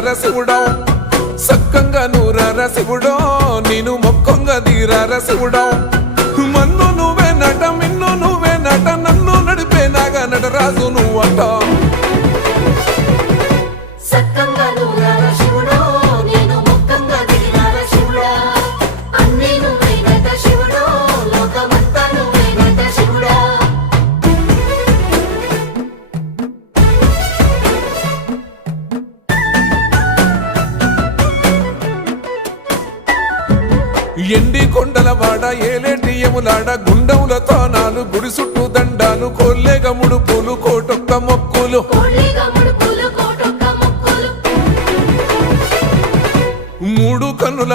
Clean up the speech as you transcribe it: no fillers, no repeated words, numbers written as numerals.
తీరార శివుడా సక్కంగా నూరార శివుడో నేను మొక్కంగా తీరార శివుడా మన్ను నువ్వే నట మిన్ను నువ్వే నట నన్ను నడిపే నాగా నటరాజు నువ్వంట ఎండి కొండలవాడ ఏలేటి యములాడ గుండముల తానాలు గుడి చుట్టూ దండాలు కొల్లేగముడు పూలు కోటొక్క మొక్క